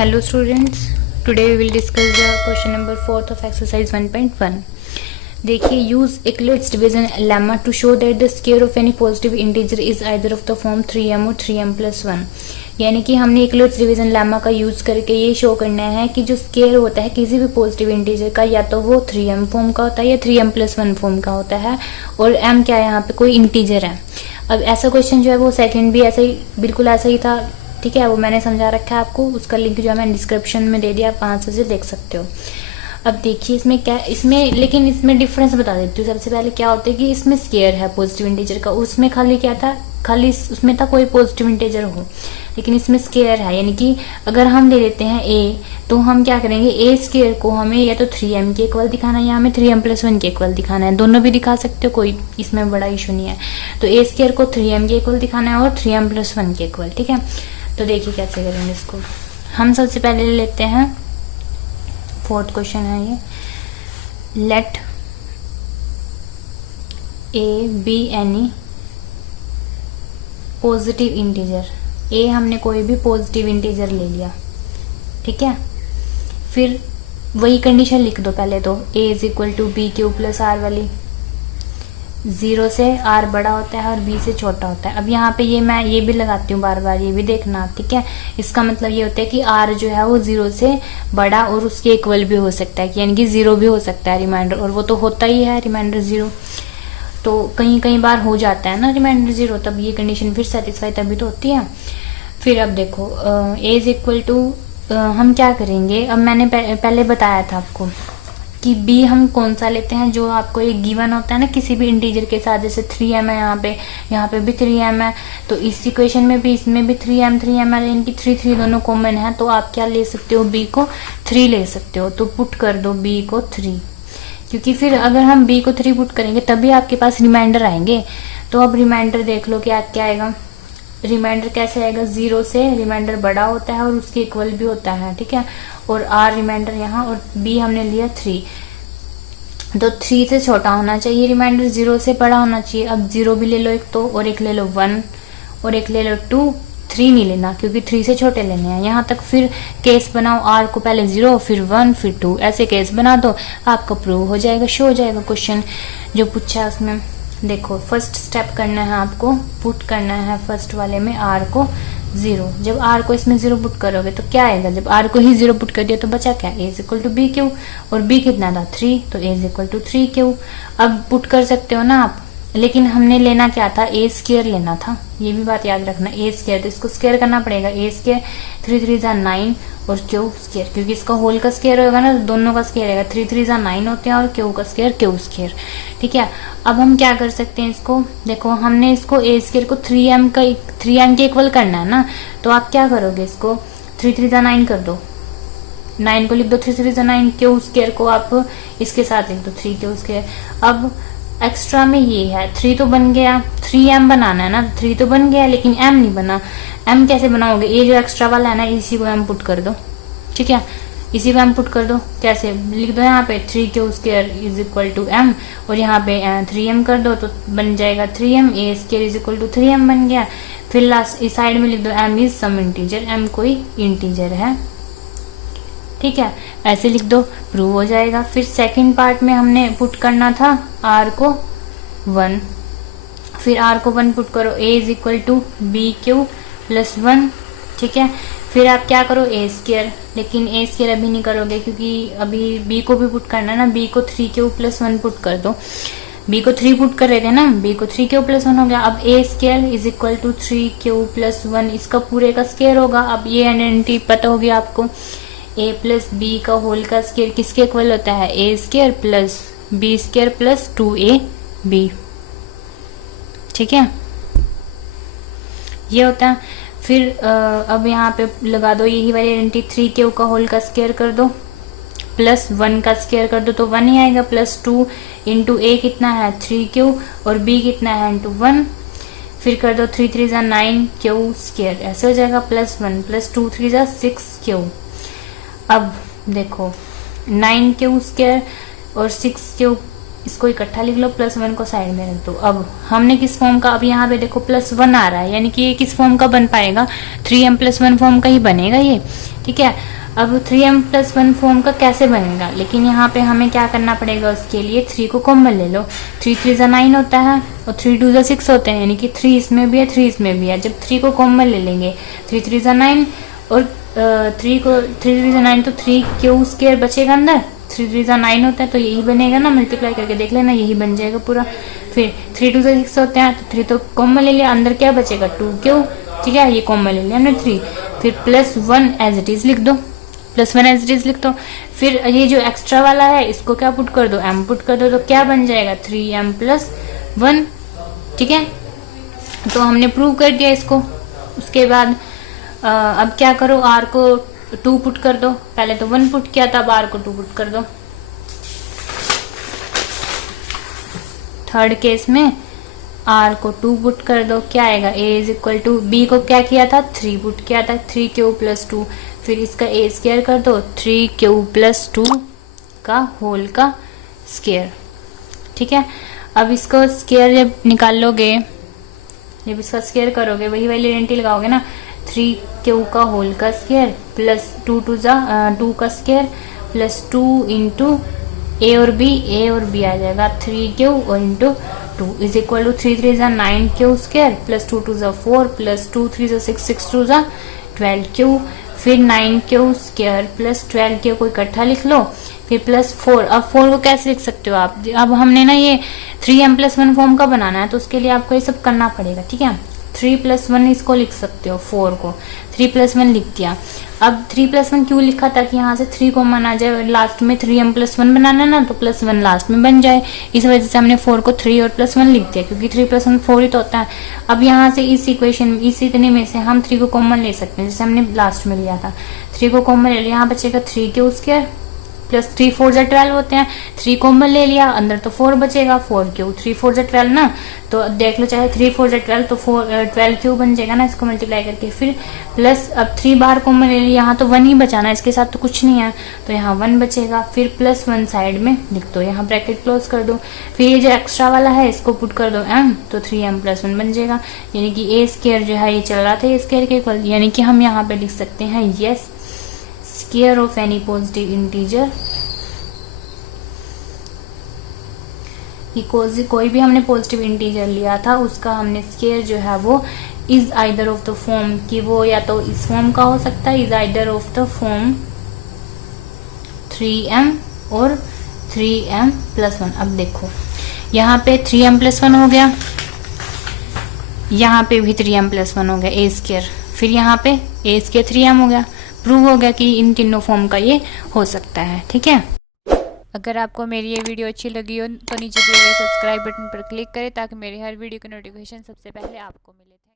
Hello students, today we will discuss the question number 4th of exercise 1.1. देखिए, use Euclid's division lemma to show that the square of any positive integer is either of the form 3m और 3m plus 1. यानी कि हमने Euclid's division lemma का use करके ये show करना है कि जो स्केयर होता है किसी भी पॉजिटिव इंटीजर का, या तो वो 3m फॉर्म का होता है या 3m plus 1 फॉर्म का होता है, और m क्या है, यहाँ पे कोई इंटीजर है. अब ऐसा क्वेश्चन जो है वो सेकंड भी ऐसा ही, बिल्कुल ऐसा ही था. ठीक है, वो मैंने समझा रखा है आपको, उसका लिंक जो है मैंने डिस्क्रिप्शन में दे दिया, आप वहां से देख सकते हो. अब देखिए इसमें क्या, लेकिन इसमें डिफरेंस बता देती हूँ. सबसे पहले क्या होता है कि इसमें स्केयर है पॉजिटिव इंटीजर का, उसमें खाली क्या था, खाली उसमें था कोई पॉजिटिव इंटीजर हो, लेकिन इसमें स्केयर है. यानी कि अगर हम ले लेते हैं ए, तो हम क्या करेंगे, ए स्केयर को हमें या तो 3m के इक्वल दिखाना है या हमें 3m plus 1 के इक्वल दिखाना है. दोनों भी दिखा सकते हो, कोई इसमें बड़ा इशू नहीं है. तो ए स्केयर को 3m के इक्वल दिखाना है और 3m plus 1 के इक्वल. ठीक है, तो देखिए कैसे करेंगे इसको. हम सबसे पहले ले लेते हैं, फोर्थ क्वेश्चन है ये. Let A B any positive integer. A हमने कोई भी पॉजिटिव इंटीजर ले लिया. ठीक है, फिर वही कंडीशन लिख दो पहले तो, A is equal to B Q plus R वाली. 0 से r बड़ा होता है और b से छोटा होता है. अब यहाँ पे ये मैं ये भी लगाती हूँ बार बार, ये भी देखना. ठीक है, इसका मतलब ये होता है कि r जो है वो 0 से बड़ा और उसके इक्वल भी हो सकता है, यानी कि 0 भी हो सकता है रिमाइंडर, और वो तो होता ही है रिमाइंडर 0. तो कई कई बार हो जाता है ना रिमाइंडर 0, तब ये कंडीशन फिर सेटिस्फाई तभी तो होती है. फिर अब देखो a इज इक्वल टू, हम क्या करेंगे, अब मैंने पहले बताया था आपको कि b हम कौन सा लेते हैं, जो आपको एक गिवन होता है ना किसी भी इंटीजर के साथ. जैसे 3m है यहाँ पे भी 3m है, तो इस इक्वेशन में भी, इसमें भी 3m है, यानी कि 3 दोनों कॉमन है. तो आप क्या ले सकते हो, b को 3 ले सकते हो. तो पुट कर दो b को 3, क्योंकि फिर अगर हम b को 3 पुट करेंगे तभी आपके पास रिमाइंडर आएंगे. तो अब रिमाइंडर देख लो कि क्या आएगा. रिमाइंडर कैसे आएगा, 0 से रिमाइंडर बड़ा होता है और उसके इक्वल भी होता है. ठीक है, और r रिमाइंडर यहाँ, और b हमने लिया 3. तो 3 से छोटा होना चाहिए रिमाइंडर, 0 से बड़ा होना चाहिए. अब 0 भी ले लो एक तो, और एक ले लो 1, और एक ले लो 2. 3 नहीं लेना क्योंकि 3 से छोटे लेने हैं. यहाँ तक फिर केस बनाओ, r को पहले 0 फिर 1 फिर 2, ऐसे केस बना दो, आपका प्रूव हो जाएगा, शो हो जाएगा क्वेश्चन जो पूछा है उसमें. देखो फर्स्ट स्टेप करना है आपको, पुट करना है फर्स्ट वाले में r को 0. जब r को इसमें 0 पुट करोगे तो क्या आएगा, जब r को ही 0 पुट कर दिया तो बचा क्या, a is equal to B q, और b कितना था 3, तो a is equal to 3 q. अब पुट कर सकते हो ना आप, लेकिन हमने लेना क्या था, a स्क्वायर लेना था. ये भी बात याद रखना, a स्क्वायर, तो इसको स्क्वायर करना पड़ेगा. a स्क्वायर 3 3 जा 9 और क्यू स्क्वायर, क्योंकि इसका होल का स्क्वायर होगा ना, तो दोनों का स्क्वायर आएगा. 3 3 जा 9 होते हैं और क्यू का स्क्वायर क्यू स्क्वायर. ठीक है, अब हम क्या कर सकते हैं इसको, देखो हमने इसको a स्क्वायर को 3m के इक्वल करना है ना. तो आप क्या करोगे, इसको 3 3 जा 9 कर दो, 9 को लिख दो 3 3 जा 9, क्यू स्क्वायर को आप इसके साथ लिख दो 3 क्यू स्क्वायर. अब एक्स्ट्रा में ये है 3 तो बन गया, 3m बनाना है ना, 3 तो बन गया लेकिन m नहीं बना. m कैसे बनाओगे, ये जो एक्स्ट्रा वाला है ना, इसी को m पुट कर दो. ठीक है, इसी को m पुट कर दो. कैसे लिख दो, यहाँ पे 3 q square is equal to m, और यहाँ पे 3m कर दो तो बन जाएगा 3m. a square is equal to 3m बन गया. फिर लास्ट इस साइड में लिख दो m is some integer, m कोई इंटीजर है. ठीक है, ऐसे लिख दो, प्रूव हो जाएगा. फिर सेकंड पार्ट में हमने पुट करना था r को 1, फिर r को 1 पुट करो, a is equal to B Q plus 1. ठीक है, फिर आप क्या करो, a स्क्वायर, लेकिन a स्क्वायर अभी नहीं करोगे क्योंकि अभी b को भी पुट करना है ना. b को 3 क्यू प्लस 1 पुट कर दो, b को 3 पुट कर रहे थे ना, b को 3 क्यू प्लस 1 हो गया. अब a square is equal to 3 q plus 1, इसका पूरे का स्क्वायर होगा. अब ये आइडेंटिटी पता होगी आपको, a प्लस बी का होल का स्क्वायर किसके इक्वल होता है, a square plus b square plus 2ab. ठीक है, ये होता है. फिर अब यहाँ पे लगा दो यही वाली आइडेंटिटी, 3 क्यू का होल का स्क्वायर कर दो प्लस 1 का स्क्वायर कर दो तो 1 ही आएगा, प्लस 2 इंटू a कितना है 3 क्यू और b कितना है इंटू 1. फिर कर दो 3 3 जा 9 क्यू स्क्वायर, ऐसे हो जाएगा प्लस 1 प्लस 2 3 जा 6 क्यू. अब देखो 9 क्यू स्क्वायर और 6 क्यू इसको इकट्ठा लिख लो, +1 को साइड में रख दो। अब हमने किस फॉर्म का, अब यहाँ पे देखो +1 आ रहा है, यानी कि ये किस फॉर्म का बन पाएगा, 3m+1 फॉर्म का ही बनेगा ये, ठीक है। अब 3m+1 फॉर्म का कैसे बनेगा, लेकिन यहाँ पे हमें क्या करना पड़ेगा, उसके लिए 3 को कॉमन ले लो। 3 3 9 होता है और 3 2 6 होते हैं, यानी कि 3 इसमें भी है 3 इसमें भी है। जब 3 को कॉमन ले लेंगे 3 3 9 और 3 3 9 तो 3 बचेगा अंदर, 3 3 9 होता है तो यही बनेगा ना, मल्टीप्लाई करके देख लेना यही बन जाएगा पूरा। फिर 3 2 6 होते हैं तो 3 तो कॉमन ले लिया, अंदर क्या बचेगा 2, ठीक है, ये कॉमन ले लिया हमने 3। फिर +1 एज इट इज लिख दो, +1 एज इट इज लिख दो। फिर ये जो एक्स्ट्रा वाला है इसको क्या पुट कर दो, m पुट कर दो, तो क्या बन जाएगा 3m+1, ठीक है। तो हमने प्रूव कर दिया इसको। उसके बाद अब क्या करो, r को 2 पुट कर दो, पहले तो 1 पुट किया था, अब r को 2 पुट कर दो। थर्ड केस में r को 2 पुट कर दो, क्या आएगा, a = b को क्या किया था 3 पुट किया था, 3q + 2, फिर इसका a² कर दो, 3q + 2 का होल का स्क्वायर, ठीक है। अब इसको स्क्वायर जब निकाल लोगे, जब इसका स्क्वायर करोगे वही वाली आइडेंटिटी लगाओगे ना, 3q का होल का स्क्वायर प्लस 2 2 का स्क्वायर प्लस 2 इंटू a और b आ जाएगा 3q और into 2 is equal to 3 3 9q square plus 2 2 4 plus 2 3 6 6 2 12q, फिर 9q स्क्वायर प्लस 12q को इकट्ठा लिख लो, फिर +4। अब 4 को कैसे लिख सकते हो आप, अब हमने ना ये 3m+1 फॉर्म का बनाना है तो उसके लिए आपको ये सब करना पड़ेगा, ठीक है। 3+1 इसको लिख सकते हो, 4 को 3+1 लिख दिया। अब 3+1 क्यों लिखा, ताकि यहाँ से 3 कॉमन आ जाए, लास्ट में 3m+1 बनाना ना तो +1 लास्ट में बन जाए, इस वजह से हमने 4 को 3 और +1 लिख दिया, क्योंकि 3+1 4 ही तो होता है। अब यहाँ से इस इक्वेशन इस इतने में से हम 3 को कॉमन ले सकते हैं, जैसे हमने लास्ट में लिया था, 3 को कॉमन ले लिया, यहाँ बचेगा 3q² प्लस 3 4 12 होते हैं, 3 कॉमन ले लिया, अंदर तो 4 बचेगा, 4q 3 4 12 ना, तो देख लो चाहे 3 4 12 तो 12q बन जाएगा ना, इसको मल्टीप्लाई करके। फिर प्लस अब 3 बार कॉमन ले लिया, यहाँ तो 1 ही बचाना, इसके साथ तो कुछ नहीं है, तो यहाँ 1 बचेगा, फिर +1 साइड में लिख दो, यहाँ ब्रैकेट क्लोज कर दो। फिर ये जो एक्स्ट्रा वाला है इसको पुट कर दो m, तो 3m+1 बन जाएगा, यानी कि a² जो है ये चल रहा था ये स्क्वायर के इक्वल, यानी कि हम यहाँ पे लिख सकते हैं yes square of any positive integer, कोई भी हमने पॉजिटिव इंटीजर लिया था उसका हमने स्क्वायर जो है वो is either of the form कि वो या तो इस फॉर्म का हो सकता है, is either of the form 3m और 3m+1। अब देखो यहाँ पे 3m+1 हो गया, यहाँ पे भी 3m+1 हो गया a², फिर यहाँ पे a² 3m हो गया, प्रूव हो गया कि इन तीनों फॉर्म का ये हो सकता है, ठीक है। अगर आपको मेरी ये वीडियो अच्छी लगी हो तो नीचे दिए गए सब्सक्राइब बटन पर क्लिक करें ताकि मेरे हर वीडियो की नोटिफिकेशन सबसे पहले आपको मिले।